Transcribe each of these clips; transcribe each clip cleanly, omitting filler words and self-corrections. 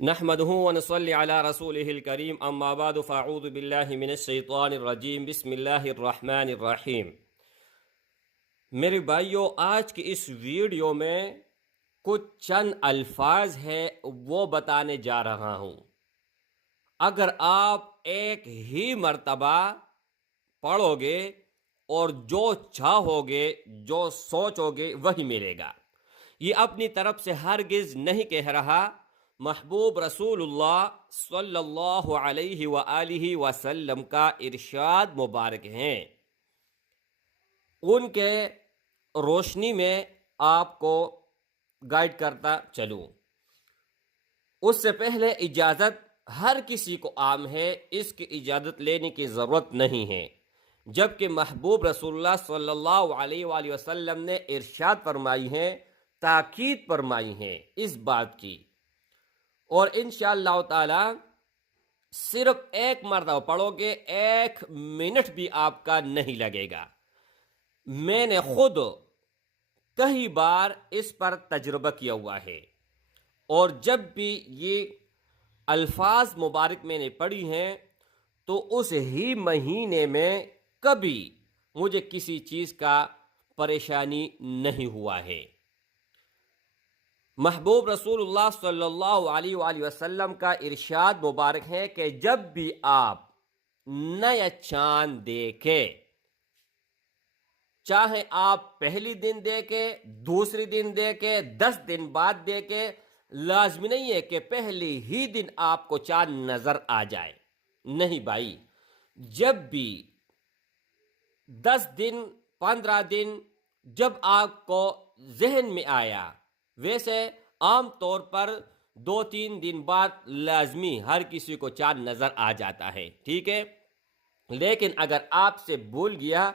نحمده ونصلي على رسوله الكريم اما بعد فاعوذ بالله من الشیطان الرجیم بسم اللہ الرحمن الرحیم۔ میرے بھائیو، آج کی اس ویڈیو میں کچھ چند الفاظ ہیں وہ بتانے جا رہا ہوں۔ اگر آپ ایک ہی مرتبہ پڑھو گے اور جو چاہو گے جو سوچو گے وہی ملے گا۔ یہ اپنی طرف سے ہرگز نہیں کہہ رہا، محبوب رسول اللہ صلی اللہ علیہ وآلہ وسلم کا ارشاد مبارک ہیں، ان کے روشنی میں آپ کو گائیڈ کرتا چلوں۔ اس سے پہلے اجازت ہر کسی کو عام ہے، اس کی اجازت لینے کی ضرورت نہیں ہے، جبکہ محبوب رسول اللہ صلی اللہ علیہ وآلہ وسلم نے ارشاد فرمائی ہے، تاکید فرمائی ہے اس بات کی۔ اور انشاءاللہ تعالی صرف ایک مرتبہ پڑھو گے، 1 منٹ بھی آپ کا نہیں لگے گا۔ میں نے خود کئی بار اس پر تجربہ کیا ہوا ہے، اور جب بھی یہ الفاظ مبارک میں نے پڑھی ہیں تو اس ہی مہینے میں کبھی مجھے کسی چیز کا پریشانی نہیں ہوا ہے۔ محبوب رسول اللہ صلی اللہ علیہ وآلہ وسلم کا ارشاد مبارک ہے کہ جب بھی آپ نیا چاند دیکھیں، چاہے آپ پہلی دن دیکھیں، دوسری دن دیکھیں، 10 دن بعد دیکھیں، لازمی نہیں ہے کہ پہلی ہی دن آپ کو چاند نظر آ جائے۔ نہیں بھائی، جب بھی 10 دن 15 دن جب آپ کو ذہن میں آیا، ویسے عام طور پر 2-3 دن بعد لازمی ہر کسی کو چاند نظر آ جاتا ہے، ٹھیک ہے۔ لیکن اگر آپ سے بھول گیا،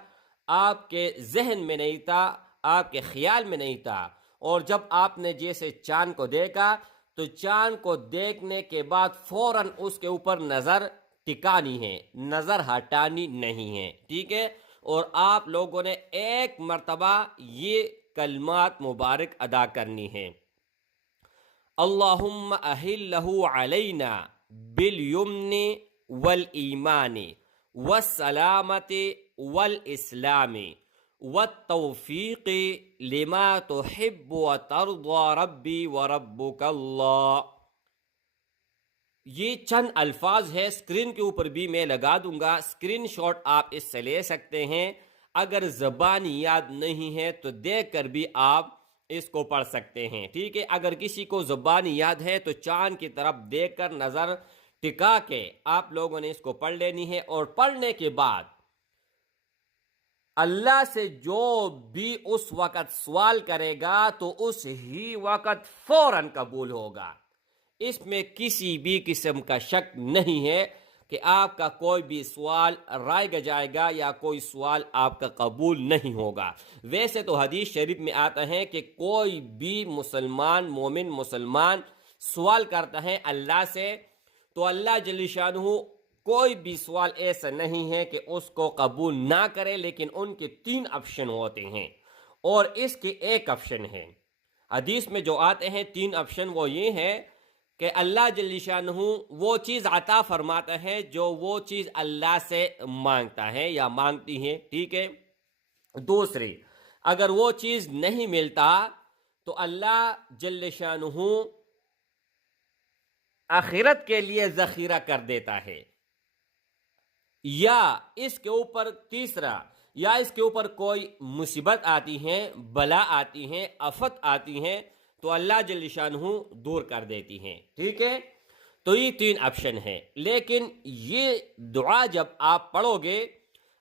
آپ کے ذہن میں نہیں تھا، آپ کے خیال میں نہیں تھا، اور جب آپ نے جیسے چاند کو دیکھا تو چاند کو دیکھنے کے بعد فوراً اس کے اوپر نظر ٹکانی ہے، نظر ہٹانی نہیں ہے، ٹھیک ہے۔ اور آپ لوگوں نے ایک مرتبہ یہ کلمات مبارک ادا کرنی ہے، اللہم احلہ علینا بالیمن والایمان والسلامت والاسلام والتوفیق لما تحب وترضى ربی وربک اللہ۔ یہ چند الفاظ ہے، اسکرین کے اوپر بھی میں لگا دوں گا، اسکرین شاٹ آپ اس سے لے سکتے ہیں۔ اگر زبانی یاد نہیں ہے تو دیکھ کر بھی آپ اس کو پڑھ سکتے ہیں، ٹھیک ہے۔ اگر کسی کو زبانی یاد ہے تو چاند کی طرف دیکھ کر نظر ٹکا کے آپ لوگوں نے اس کو پڑھ لینی ہے، اور پڑھنے کے بعد اللہ سے جو بھی اس وقت سوال کرے گا تو اس ہی وقت فوراً قبول ہوگا۔ اس میں کسی بھی قسم کا شک نہیں ہے کہ آپ کا کوئی بھی سوال رائے جائے گا یا کوئی سوال آپ کا قبول نہیں ہوگا۔ ویسے تو حدیث شریف میں آتا ہے کہ کوئی بھی مسلمان مومن مسلمان سوال کرتا ہے اللہ سے تو اللہ جل شانہ کوئی بھی سوال ایسا نہیں ہے کہ اس کو قبول نہ کرے، لیکن ان کے 3 آپشن ہوتے ہیں، اور اس کے ایک آپشن ہے۔ حدیث میں جو آتے ہیں 3 آپشن، وہ یہ ہے کہ اللہ جل شانہ وہ چیز عطا فرماتا ہے جو وہ چیز اللہ سے مانگتا ہے یا مانگتی ہے، ٹھیک ہے۔ دوسری، اگر وہ چیز نہیں ملتا تو اللہ جل شانہ آخرت کے لیے ذخیرہ کر دیتا ہے، یا اس کے اوپر تیسرا، یا اس کے اوپر کوئی مصیبت آتی ہے، بلا آتی ہے، آفت آتی ہے تو اللہ جل شانہ دور کر دیتی ہیں، ٹھیک ہے۔ تو یہ 3 آپشن ہے، لیکن یہ دعا جب آپ پڑھو گے،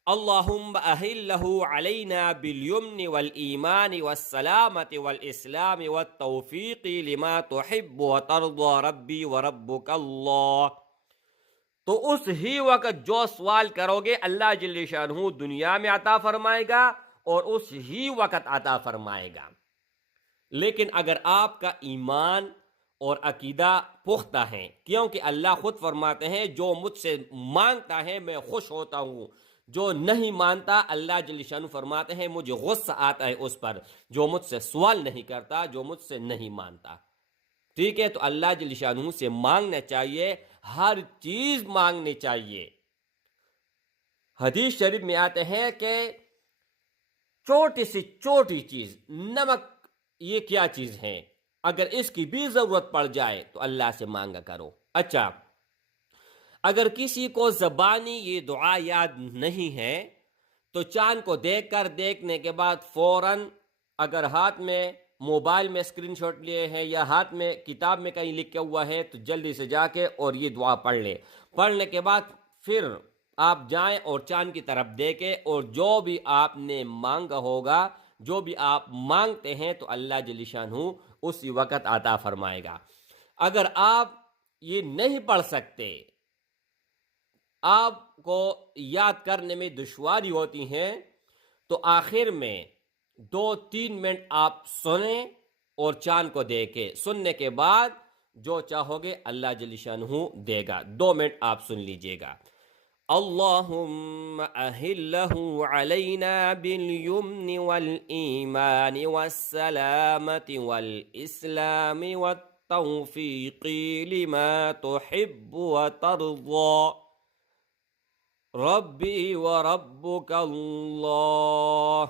اللہم احلہ علینا بالیمن والایمان والسلامت والاسلام والتوفیق لما تحب وترضى ربی وربک اللہ، تو اس ہی وقت جو سوال کرو گے اللہ جل شانہ دنیا میں عطا فرمائے گا اور اس ہی وقت عطا فرمائے گا۔ لیکن اگر آپ کا ایمان اور عقیدہ پختہ ہے، کیونکہ اللہ خود فرماتے ہیں جو مجھ سے مانگتا ہے میں خوش ہوتا ہوں، جو نہیں مانتا اللہ جل شانہ فرماتے ہیں مجھے غصہ آتا ہے اس پر جو مجھ سے سوال نہیں کرتا، جو مجھ سے نہیں مانتا، ٹھیک ہے، تو اللہ جل شانہ سے مانگنا چاہیے، ہر چیز مانگنی چاہیے۔ حدیث شریف میں آتے ہیں کہ چھوٹی سے چھوٹی چیز، نمک، یہ کیا چیز ہے، اگر اس کی بھی ضرورت پڑ جائے تو اللہ سے مانگا کرو۔ اچھا، اگر کسی کو زبانی یہ دعا یاد نہیں ہے تو چاند کو دیکھنے کے بعد فوراً، اگر ہاتھ میں موبائل میں اسکرین شاٹ لیے ہیں یا ہاتھ میں کتاب میں کہیں لکھا ہوا ہے تو جلدی سے جا کے اور یہ دعا پڑھ لے۔ پڑھنے کے بعد پھر آپ جائیں اور چاند کی طرف دیکھیں، اور جو بھی آپ نے مانگا ہوگا، جو بھی آپ مانگتے ہیں تو اللہ جل شانہ اسی وقت عطا فرمائے گا۔ اگر آپ یہ نہیں پڑھ سکتے، آپ کو یاد کرنے میں دشواری ہوتی ہے، تو آخر میں 2-3 منٹ آپ سنیں اور چاند کو دیکھیں، سننے کے بعد جو چاہو گے اللہ جل شانہ دے گا۔ 2 منٹ آپ سن لیجئے گا۔ اللہم اہلہ علینا بالیمن والایمان والسلامت والاسلام والتوفیق لما تحب وترضى ربی وربک اللہ۔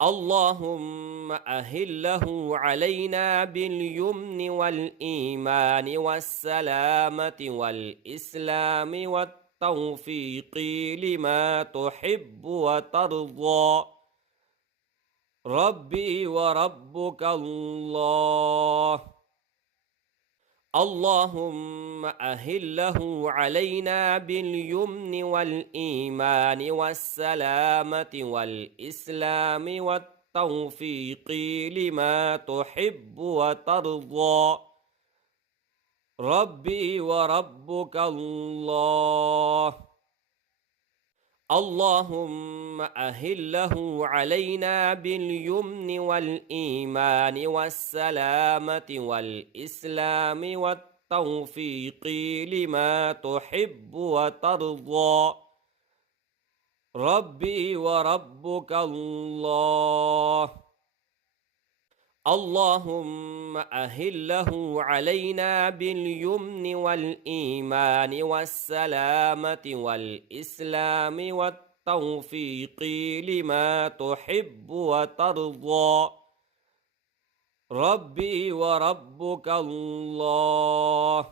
اللہم اہلہ علینا بالیمن والایمان والسلامت والاسلام والتوفیق لما تحب وترضى ربی وربک اللہ۔ اللہم اہلہ علینا بالیمن والایمان والسلامت والاسلام والتوفیق لما تحب وترضى ربی وربک اللہ۔ اللہم اہلہ علینا بالیمن والایمان والسلامت والاسلام والتوفیق لما تحب وترضى ربی وربک اللہ۔ اللہم اہلہ علینا بالیمن والایمان والسلامت والاسلام والتوفیق لما تحب وترضى ربی وربک اللہ۔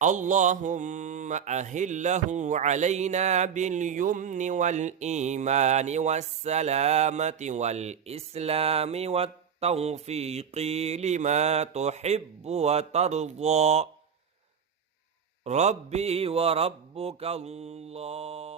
اللہم اہلہ علینا بالیمن والایمان والسلامت والاسلام والتوفیق لما تحب وترضى ربی وربک اللہ۔